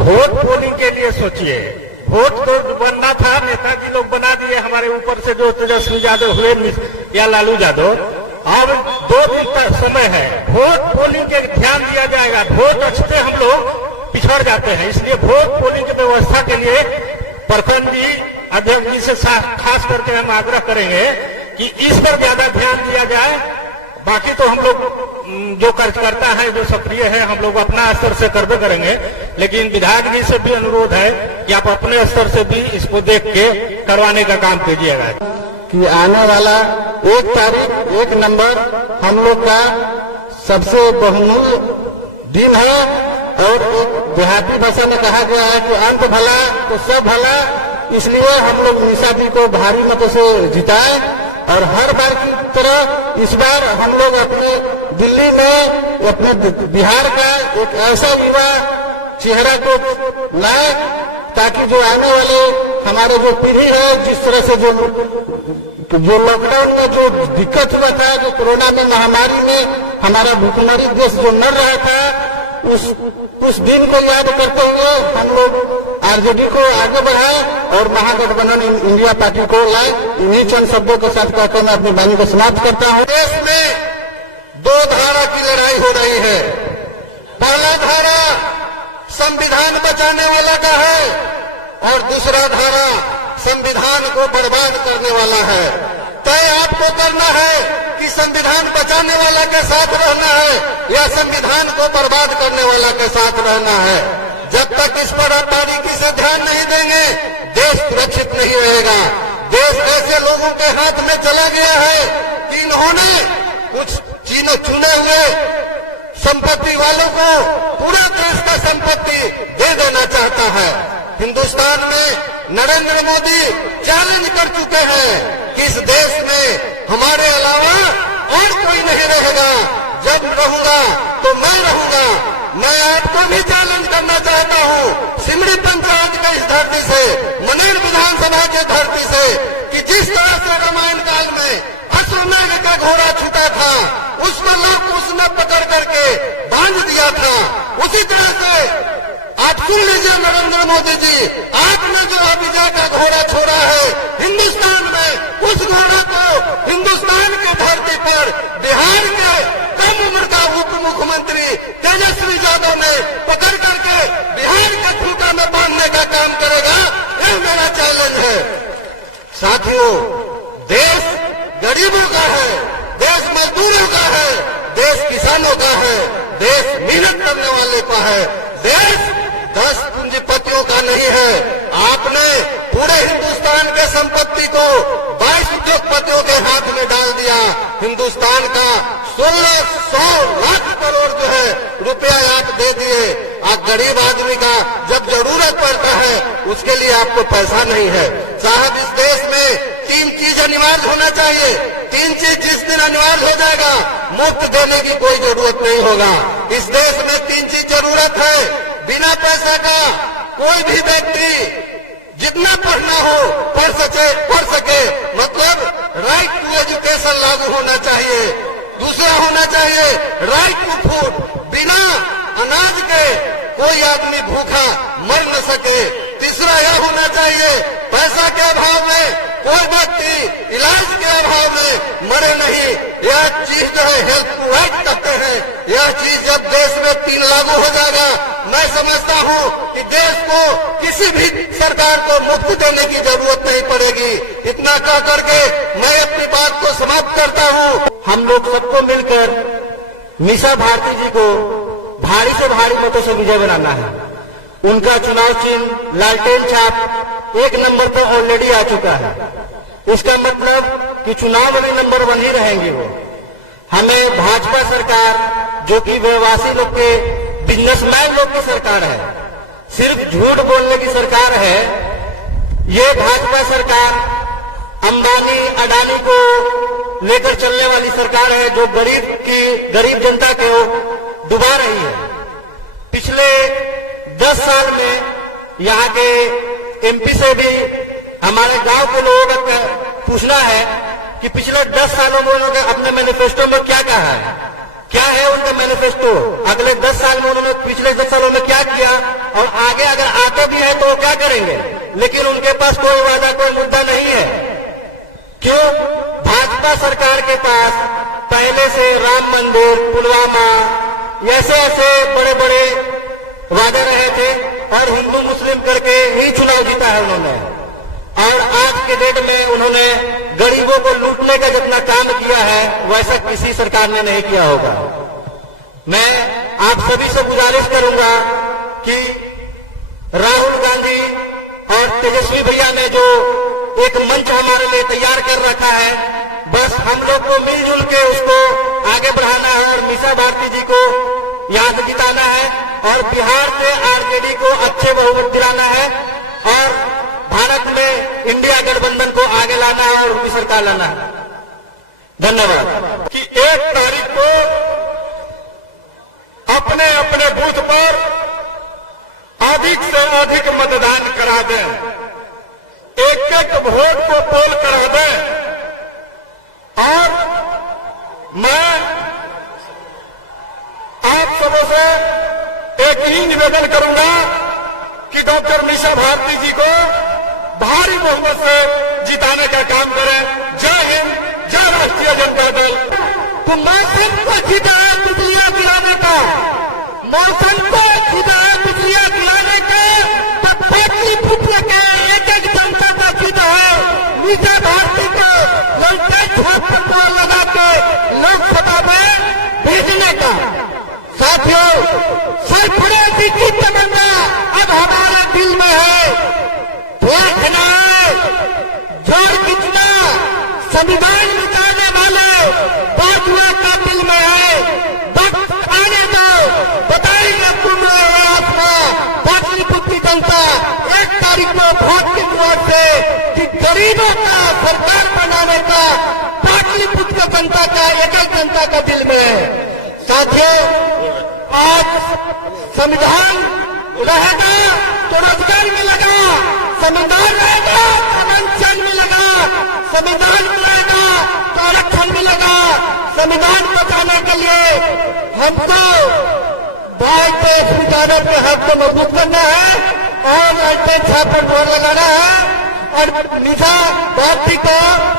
Vote polling के लिए सोचिए, वोट तो बनना था, नेताजी लोग बना दिए हमारे ऊपर से, जो तेजस्वी यादव हुए या लालू यादव। अब 2 दिन तक समय है, वोट पोलिंग के ध्यान दिया जाएगा। वोट अच्छे हम लोग पिछड़ जाते हैं, इसलिए वोट पोलिंग की व्यवस्था के लिए प्रखंड जी, अध्यक्ष जी से खास करके हम आग्रह करेंगे कि इस पर ज्यादा ध्यान दिया जाए। बाकी तो हम लोग जो कार्यकर्ता है, जो सक्रिय है, हम लोग अपना स्तर से करबे करेंगे, लेकिन विधायक जी से भी अनुरोध है कि आप अपने स्तर से भी इसको देख के करवाने का काम कीजिएगा। कि आने वाला 1 तारीख 1 नंबर हम लोग का सबसे बहुमूल्य दिन है, और एक देहाती भाषा में कहा गया है कि अंत भला तो सब भला। इसलिए हम लोग निशा जी को भारी मतों से जिताए, और हर बार की तरह इस बार हम लोग अपने दिल्ली में अपने बिहार का एक ऐसा युवा चेहरा को लाए ताकि जो आने वाले हमारे जो पीढ़ी है, जिस तरह से जो लॉकडाउन में जो दिक्कत हुआ था, जो कोरोना में महामारी में हमारा भूखमरी देश जो लड़ रहा था, उस दिन को याद करते हुए हम लोग आरजेडी को आगे बढ़ाए और महागठबंधन इंडिया पार्टी को लाए। इन्हीं चंद शब्दों के साथ कहकर मैं अपनी वाणी को समाप्त करता हूँ। देश में 2 धारा की लड़ाई हो रही है। पहला धारा संविधान बचाने वाला का है, और दूसरा धारा संविधान को बर्बाद करने वाला है। तय आपको करना है कि संविधान बचाने वाला के साथ रहना है या संविधान को बर्बाद करने वाला के साथ रहना है। जब तक इस पर आप बारीकी से ध्यान नहीं देंगे, देश सुरक्षित नहीं रहेगा। देश ऐसे लोगों के हाथ में चला गया है कि इन्होंने कुछ चुने हुए संपत्ति वालों को पूरा देश का संपत्ति दे देना चाहता है। हिंदुस्तान में नरेंद्र मोदी चैलेंज कर चुके हैं कि इस देश में हमारे अलावा और कोई नहीं रहेगा। जब रहूंगा तो मैं रहूंगा। मैं आपको भी चैलेंज करना चाहता हूं, सिमरी पंचायत के इस धरती से, मनेर विधानसभा के धरती से, कि जिस तरह से रामायण काल में अश्वमेध का घोड़ा छूटा था, उसको लोग उसने पकड़ करके बांध दिया था, उसी तरह से आप सुन लीजिए नरेंद्र मोदी जी, आपने जो अभिजय का घोड़ा छोड़ा है हिंदुस्तान में, उस घोड़ा को हिंदुस्तान की धरती पर बिहार के कम उम्र का उप मुख्यमंत्री तेजस्वी यादव ने पकड़ करके बिहार के खूंटा में बांधने का काम करेगा। यह मेरा चैलेंज है। साथियों, देश गरीबों का है, देश मजदूरों का है, देश किसानों का है, देश मेहनत करने वाले का है, देश 10 पूंजीपतियों का नहीं है। आपने पूरे हिंदुस्तान के संपत्ति को 22 उद्योगपतियों के हाथ में डाल दिया। हिंदुस्तान का 1600 लाख करोड़ जो है रुपया आप दे दिए। आप गरीब आदमी का जब जरूरत पड़ता है उसके लिए आपको पैसा नहीं है। साहब, इस देश में 3 चीज अनिवार्य होना चाहिए। 3 चीज जिस दिन अनिवार्य हो जाएगा, मुफ्त देने की कोई जरूरत नहीं होगा। इस देश में 3 चीज जरूरत है। बिना पैसे का कोई भी व्यक्ति जितना पढ़ना हो पढ़ सके, मतलब राइट टू एजुकेशन लागू होना चाहिए। दूसरा होना चाहिए राइट टू फूड, बिना अनाज के कोई आदमी भूखा मर न सके। तीसरा यह होना चाहिए पैसा के अभाव में कोई व्यक्ति इलाज के अभाव में मरे नहीं। यह चीज जो है हेल्थ टू राइट कहते हैं। यह चीज जब देश में 3 लागू हो जाएगा, मैं समझता हूं कि देश को किसी भी सरकार को मुफ्त देने की जरूरत नहीं पड़ेगी। इतना कह करके मैं अपनी बात को समाप्त करता हूं। हम लोग सबको मिलकर निशा भारती जी को भारी से भारी मतों से विजय बनाना है। उनका चुनाव चिन्ह लालटेन छाप 1 नंबर पर ऑलरेडी आ चुका है। इसका मतलब कि चुनाव में नंबर 1 ही रहेंगे वो। हमें भाजपा सरकार, जो कि व्यवसायी लोग के, बिजनेसमैन लोग की सरकार है, सिर्फ झूठ बोलने की सरकार है। ये भाजपा सरकार अंबानी अडानी को लेकर चलने वाली सरकार है, जो गरीब जनता को डुबा रही है। पिछले 10 साल में यहाँ के एमपी से भी हमारे गांव के लोगों का पूछना है कि पिछले 10 सालों में उन्होंने अपने मैनिफेस्टो में क्या कहा है। क्या है उनका मैनिफेस्टो, अगले 10 साल में उन्होंने पिछले 10 सालों में क्या किया और आगे अगर आते भी है तो वो क्या करेंगे। लेकिन उनके पास कोई वादा, कोई मुद्दा नहीं है। क्यों? भाजपा सरकार के पास पहले से राम मंदिर, पुलवामा, ऐसे ऐसे बड़े बड़े वादे रहे थे और हिंदू मुस्लिम करके ही चुनाव जीता है उन्होंने। और आज के डेट में उन्होंने गरीबों को लूटने का जितना काम किया है वैसा किसी सरकार ने नहीं किया होगा। मैं आप सभी से गुजारिश करूंगा कि राहुल गांधी और तेजस्वी भैया ने जो एक मंच हमारे लिए तैयार कर रखा है, बस हम लोग को मिलजुल के उसको आगे बढ़ाना है और मीसा भारती जी को याद जिताना है और बिहार से आरजेडी को अच्छे बहुमत दिलाना है और भारत में इंडिया गठबंधन को आगे लाना है और उनकी सरकार लाना है। धन्यवाद। कि 1 तारीख को अपने अपने बूथ पर अधिक से अधिक मतदान करा दें, एक एक वोट को पोल करा दें। और मैं आप सबों से एक ही निवेदन करूंगा कि डॉक्टर मीसा भारती जी को भारी बहुमत से जिताने का काम करें। जय हिंद, जय राष्ट्रीय जनता दल। तो मौसम को जीता है बिजलियां गिराने का, मौसम को जीता है बिजलियां गिराने का, तो पाटलिपुत्र के एक एक जनता का जीता है मीसा भारती को ललटे छात्र को लगा के लोकसभा में भेजने का। साथियों, सरफराजी की तमन्ना अब हमारे दिल में है। देखना जोर कितना संविधान मिटाने वाले बाजुआ का दिल में है। वक्त आने दो, बताएंगे कुंभ पाटलिपुत्र जनता 1 तारीख को वोट की वोट से कि गरीबों का सरकार बनाने का पाटलिपुत्र जनता का, एक जनता का दिल में है। साथियों, आज संविधान रहेगा तो रोजगार मिलेगा, संविधान रहेगा तो पेंशन मिलेगा, संविधान मिलेगा तो आरक्षण मिलेगा। संविधान बचाने के लिए हमको भाई देश बिचारे के हक को मजबूत करना है और लड़ते छापर वोट लगाना है और मीसा भारती को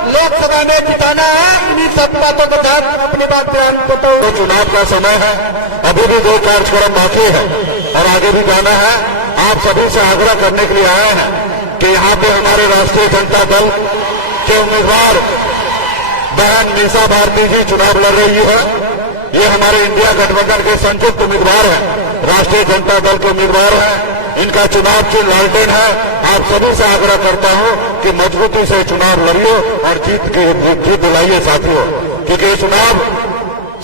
लोकसभा में जिताना है। इन्हीं सब बातों के साथ अपनी बात बयान करता हूं। तो चुनाव का समय है, अभी भी 2 कार्यक्रम बाकी है और आगे भी जाना है। आप सभी से आग्रह करने के लिए आए हैं कि यहाँ पे हमारे राष्ट्रीय जनता दल के उम्मीदवार बहन मीसा भारती जी चुनाव लड़ रही है। ये हमारे इंडिया गठबंधन के संयुक्त उम्मीदवार हैं, राष्ट्रीय जनता दल के उम्मीदवार हैं। इनका चुनाव चिन्ह लालटेन है। आप सभी से आग्रह करता हूं कि मजबूती से चुनाव लड़िए और जीत दिलाइए साथियों, क्योंकि ये चुनाव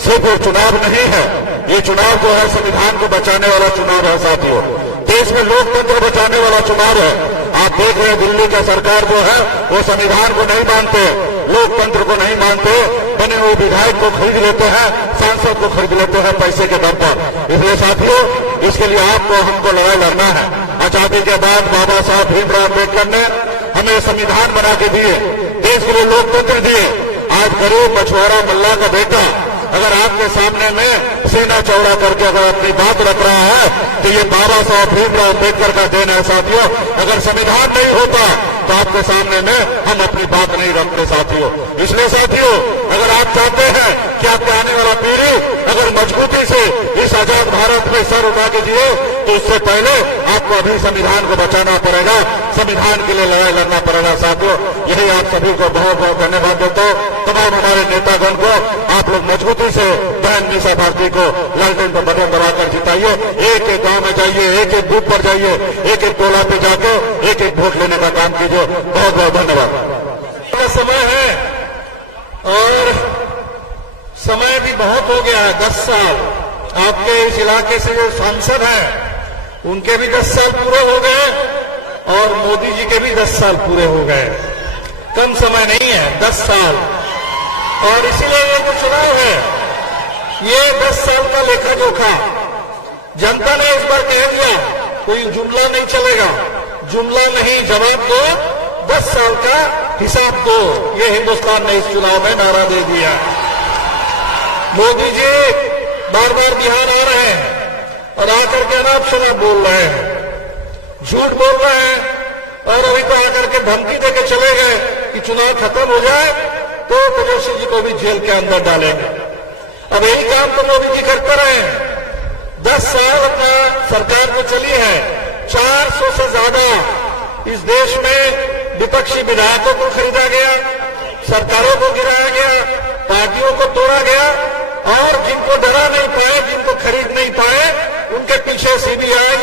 सिर्फ एक चुनाव नहीं है, ये चुनाव जो है संविधान को बचाने वाला चुनाव है साथियों। देश में लोकतंत्र बचाने वाला चुनाव है। आप देख रहे हैं दिल्ली का सरकार जो है वो संविधान को नहीं मानते, लोकतंत्र को नहीं मानते, बने हुए विधायक को खरीद लेते हैं, सांसद को खरीद लेते हैं पैसे के दम पर। इसलिए साथियों, इसके लिए आपको हमको लड़ाई लड़ना है। आजादी के बाद बाबा साहब भीमराव अम्बेडकर ने हमें संविधान बना के दिए, देश के लिए लोकतंत्र दिए। आज गरीब मछुआरा मल्ला का बेटा अगर आपके सामने में सीना चौड़ा करके अगर अपनी बात रख रहा है तो ये बाबा साहब भीमराव अम्बेडकर का देन है साथियों। अगर संविधान नहीं होता तो आपके सामने में हम अपनी बात नहीं रखते साथियों। इसलिए साथियों, अगर आप चाहते हैं कि आपके आने वाला पीढ़ी अगर मजबूती से इस आजाद भारत में सर उठा के जिए तो उससे पहले आपको अभी संविधान को बचाना पड़ेगा, संविधान के लिए लड़ाई लड़ना पड़ेगा साथियों। यही आप सभी को बहुत बहुत धन्यवाद देता हूँ। तमाम हमारे नेतागण को आप लोग मजबूती से बहन मीसा भारती को लालटेन पर बटन दबाकर जिताइए। एक एक गांव में जाइए, एक एक बूथ पर जाइए, एक एक टोला पे जाके एक एक वोट लेने का काम कीजिए। बहुत बहुत धन्यवाद। समय है और समय भी बहुत हो गया है, 10 साल। आपके इस इलाके से जो सांसद हैं उनके भी 10 साल पूरे हो गए और मोदी जी के भी 10 साल पूरे हो गए। कम समय नहीं है, 10 साल। और इसीलिए ये जो चुनाव है ये 10 साल का लेखा जोखा जनता ने इस बार कह दिया, कोई जुमला नहीं चलेगा, जुमला नहीं, जवाब दो, 10 साल का हिसाब दो। ये हिंदुस्तान ने इस चुनाव में नारा दे दिया। मोदी जी बार बार बिहार आ रहे हैं और आकर के अनाप शनाप बोल रहे हैं, झूठ बोल रहे हैं, और अभी तो आकर के धमकी देके चले गए कि चुनाव खत्म हो जाए तो तेजस्वी जी को भी जेल के अंदर डालेंगे। अब यही काम तो मोदी जी करते रहे। 10 साल अपना सरकार को चली है, 400 से ज्यादा इस देश में विपक्षी विधायकों को खरीदा गया, सरकारों को गिराया गया, पार्टियों को तोड़ा गया, और जिनको डरा नहीं पाए, जिनको खरीद नहीं पाए, उनके पीछे सीबीआई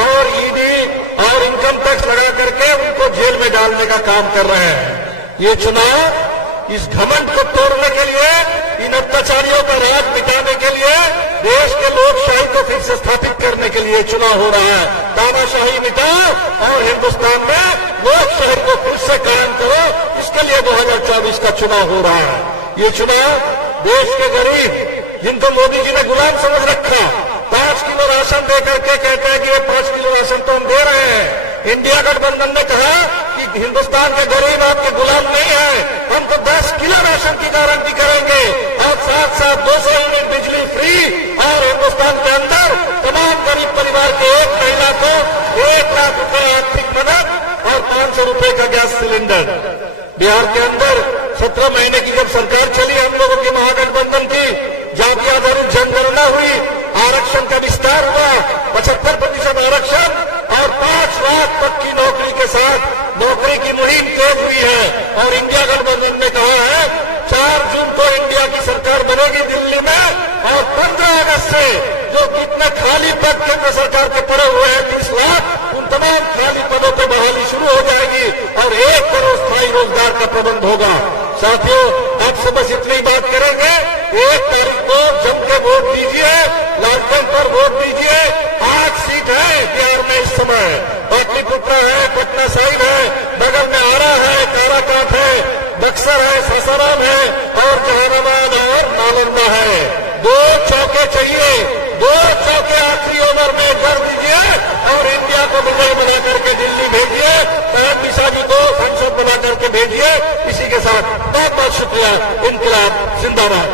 और ईडी और इनकम टैक्स लगा करके उनको जेल में डालने का काम कर रहे हैं। ये चुनाव इस घमंड को तोड़ने के लिए, इन अत्याचारियों का राज मिटाने के लिए, देश के लोकशाही को फिर से स्थापित करने के लिए चुनाव हो रहा है। तानाशाही मिटाओ और हिंदुस्तान में लोकशाही को फिर से कायम करो, इसके लिए 2024 का चुनाव हो रहा है। ये चुनाव देश के गरीब, जिनको मोदी जी ने गुलाम समझ रखा, 5 किलो राशन दे करके कहते हैं कि ये 5 किलो राशन तो हम दे रहे हैं। इंडिया गठबंधन ने कहा कि हिंदुस्तान के गरीब आपके गुलाम नहीं है, हम तो 10 किलो राशन की गारंटी करेंगे, और साथ साथ 200 यूनिट बिजली फ्री, और हिंदुस्तान के अंदर तमाम गरीब परिवार के एक महिला को 1 लाख रुपए आर्थिक मदद और 500 रुपए का गैस सिलेंडर। बिहार के अंदर 17 महीने की जब सरकार चली हम लोगों की महागठबंधन की, जाति आधारित जनगणना हुई, आरक्षण का विस्तार हुआ, 75% आरक्षण और 5 लाख तक की नौकरी के साथ नौकरी की मुहिम तेज हुई है। और इंडिया गठबंधन ने कहा है 4 जून को इंडिया की सरकार बनेगी दिल्ली में, और 15 अगस्त से जो कितने खाली पद केंद्र सरकार के पड़े हुए हैं 30 लाख, उन तमाम खाली पदों पर बहाली शुरू हो जाएगी और 1 करोड़ स्थायी रोजगार का प्रबंध होगा। साथियों, आपसे बस इतनी बात करेंगे, 1 तारीख को जम के वोट दीजिए, लालटेन पर वोट दीजिए। 8 सीट है बिहार में इस समय, पाटलिपुत्र है, पटना साहिब है, बगल में आरा है, काराकाट है, बक्सर है, सासाराम है, और जहानाबाद और नालंदा है। 2 चौके चाहिए, 2 चौके आखिरी ओवर में कर दीजिए और इंडिया को विजय बना करके दिल्ली भेजिए, फडणवीस जी को संसद बना करके भेजिए। इसी के साथ बहुत बहुत शुक्रिया। इनकलाब जिंदाबाद।